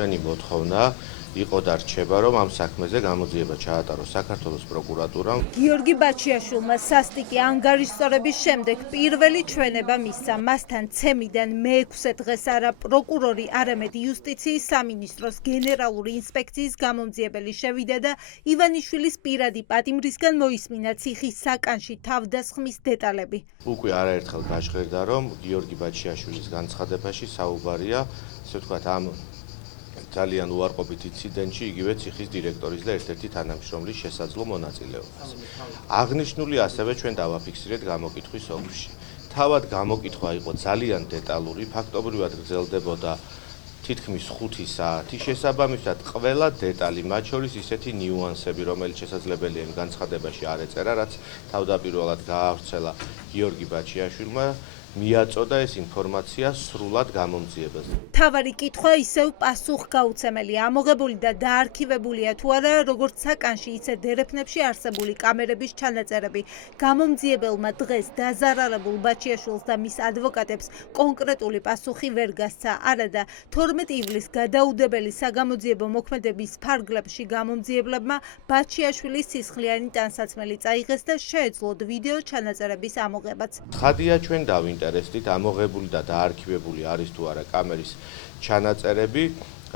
ჩვენი მოთხოვნა იყო და რჩება, რომ ამ საქმეზე გამოძიება ჩაატაროს საქართველოს პროკურატურამ. გიორგი ბაჩიაშვილმა სასტიკი ანგარიშსწორების შემდეგ პირველი ჩვენება მისცა. მასთან ცემიდან მე-6 დღეს არა პროკურორი, არამედ იუსტიციის სამინისტროს გენერალური ინსპექციის გამომძიებელი შევიდა და ივანიშვილის პირადი პატიმრისგან მოისმინა ციხის საკანში თავდასხმის დეტალები. უკვე არაერთხელ გაჟღერდა, რომ გიორგი ბაჩიაშვილის განცხადებაში საუბარია, ასე ვთქვათ, ამ ძალიან უარყოფით ინციდენტში იგივე ციხის დირექტორის და ერთ-ერთი თანამშრომლის შესაძლო მონაწილეობას. აღნიშნული ასევე ჩვენ დავაფიქსირეთ გამოკითხვის ოლქში. თავად გამოკითხვა იყო ძალიან დეტალური, ფაქტობრივად გრძელდებოდა თითქმის 5 საათი, შესაბამისად ყველა დეტალი, მათ შორის ისეთი ნიუანსები, რომელიც შესაძლებელია იმ განცხადებაში არ ეწერა, რაც თავდაპირველად გაავრცელა გიორგი ბაჩიაშვილმა, მიაწოდა ეს ინფორმაცია სრულად გამომძიებაზე. თავარი კითხვა ისევ პასუხგაუცემელია. ამოღებული და დაარქივებულია თუ არა როგორც საკანში, ისე დერეფნებში არსებული კამერების ჩანაწერები. გამომძიებელმა დღეს დაზარალებულ ბაჩიაშვილს და მის ადვოკატებს კონკრეტული პასუხი ვერ გასცა. არადა 12 ივლისს გადაუდებელი საგამოძიებო მოქმედების ფარგლებში გამომძიებლებმა ბაჩიაშვილის სისხლიანი ტანსაცმელი წაიღეს და შეეძლოთ ვიდეო ჩანაწერების ამოღებაც. ხადია ჩვენ დავინტერესდით, ამოღებული და დაარქივებული არის თუ არა კამერის ჩანაწერები,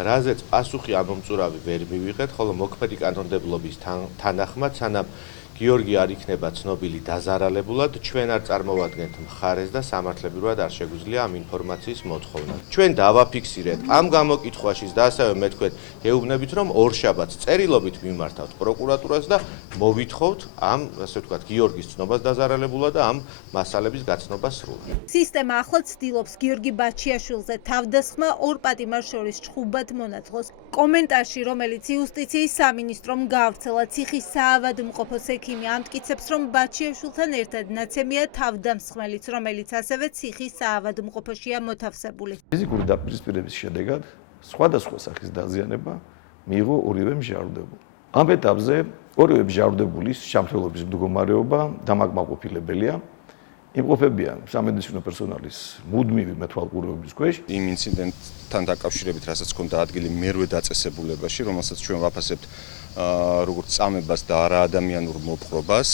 რაზეც პასუხი ამომწურავი ვერ მივიღეთ, ხოლო მოქმედი კანონმდებლობის თანახმად, სანამ გიორგი არ იქნება ცნობილი დაზარალებულად, ჩვენ არ წარმოვადგენთ მხარეს და სამართლებრივად არ შეგვიძლია ამ ინფორმაციის მოთხოვნა. ჩვენ დავაფიქსირეთ ამ გამოკითხვაშიც და ასევე მეთქვეთ, გეუბნებით, რომ ორშაბათს წერილობით მიმართავთ პროკურატურას და მოვითხოვთ ამ, ასე ვთქვათ, გიორგის ცნობას დაზარალებულად და ამ მასალების გაცნობას სრულად. სისტემა ახლა ცდილობს გიორგი ბაჩიაშვილზე თავდასხმა ორ პატიმარს შორის ჭხუბად მონაწყოს. კომენტარში, რომელიც იუსტიციის სამინისტრომ გაავრცელა, ციხის საავადმყოფოს ექიმი ამტკიცებს, რომ ბაჩიაშვილთან ერთად ნაცემია თავდამსხმელიც, რომელიც ასევე ციხის საავადმყოფოშია მოთავსებული. ფიზიკური დაპირისპირების შედეგად სხვადასხვა სახის დაზიანება მიიღო ორივე მჟავრდებულ. ამ ეტაპზე ორივე მჟავრდებულის შემთხვევების მდგომარეობა დამაკმაყოფილებელია. იმყოფებიან სამედიცინო პერსონალის მუდმივი მეთვალყურეობის ქვეშ. იმ ინციდენტთან დაკავშირებით, რასაც ჰქონდა ადგილი მერვე დაწესებულებაში, რომელსაც ჩვენ ვაფასებთ როგორც წამებას და არაადამიანურ მოპყრობას,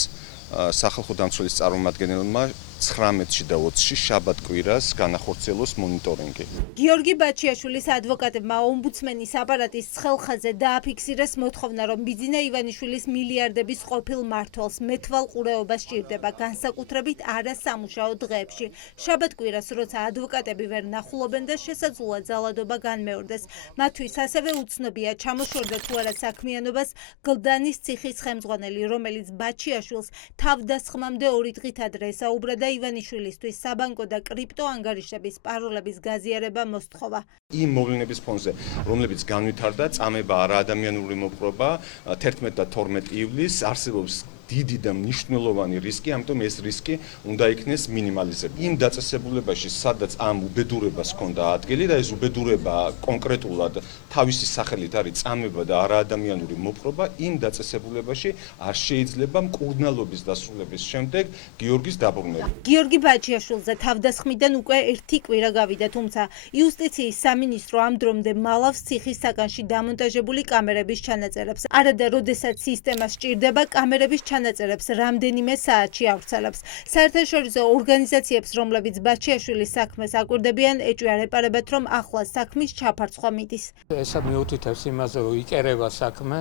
სახალხო დამცველის წარმომადგენელმა 19-ში და 20-ში შაბათ-კვირას განახორციელოს მონიტორინგი. გიორგი ბაჩიაშვილის ადვოკატებმა ომბუდსმენის აპარატის ცხელხაზე დააფიქსირეს მოთხოვნა, რომ ბიძინა ივანიშვილის მილიარდების ყოფილ მმართველს მეთვალყურეობა სჭირდება, განსაკუთრებით არასამუშაო დღეებში. შაბათ-კვირას, როცა ადვოკატები ვერ ნახულობენ და შესაძლოა ძალადობა განმეორდეს. მათთვის ასევე უცნობია, ჩამოშორდა თუ არა საქმიანობას გლდანის ციხის ხელმძღვანელი, რომელიც ბაჩიაშვილს თავდასხმამდე 2 დღით ადრე ესაუბრა და ივანიშვილისთვის საბანკო და კრიპტო ანგარიშების პაროლების გაზიარება მოსთხოვა. იმ მოვლენების ფონზე, რომლებიც განვითარდა, წამება არაადამიანური მოპყრობა 11 და 12 ივლისს არსებობს დიდი და მნიშვნელოვანი რისკი, ამიტომ ეს რისკი უნდა იქნეს მინიმალიზებული. იმ დაწესებულებაში, სადაც ამ უბედურებას ჰქონდა ადგილი და ეს უბედურება კონკრეტულად თავისი სახელით არის წამება და არაადამიანური მოპყრობა, იმ დაწესებულებაში არ შეიძლება მკურნალობის დასრულების შემდეგ გიორგის დაბრუნება. გიორგი ბაჩიაშვილზე თავდასხმიდან უკვე 1 კვირა გავიდა, თუმცა იუსტიციის სამინისტრო ამ დრომდე მალავს ციხის საკანში დამონტაჟებული კამერების ჩანაწერებს. არადა როდესაც სისტემა სჭირდება კამერების ჩანაწერებს რამდენიმე საათში ავრცელებს. საერთაშორისო ორგანიზაციებს, რომლებიც ბაჩიაშვილის საქმეს აკვირდებიან, ეჭვია ეპარებათ, რომ ახლა საქმის ჩაფარცხვა მიდის. ესა მიუთითებს იმაზე, რომ იკერება საქმე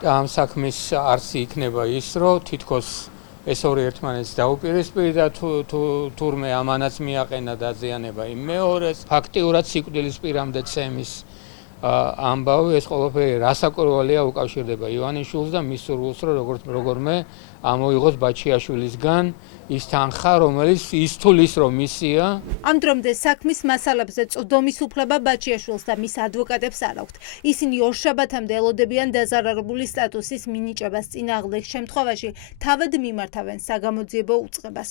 და ამ საქმის არსი იქნება ის, რომ თითქოს ეს ორი ერთმანეთს დაუპირისპირდა თურმე ამანაც მიაყენა დაზიანება იმ მეორეს. ფაქტიურად სიკვდილის პირამდე ცემის ამბავი ეს ყველაფერი რასაკვირველია უკავშირდება ივანიშვილს და მის სურვილს, რომ როგორმე ამოიღოს ბაჩიაშვილისგან ის თანხა, რომელიც ის თulis რომ მისია. ამ დრომდე საქმის მასალებზე წვდომის უფლება ბაჩიაშვილს და მის ადვოკატებს არ აქვთ. ისინი ორშაბათამდე ელოდებიან დაზარალებული სტატუსის მინიჭებას. წინააღმდეგ შემთხვევაში თავად მიმართავენ საგამოძიებო უწყებას.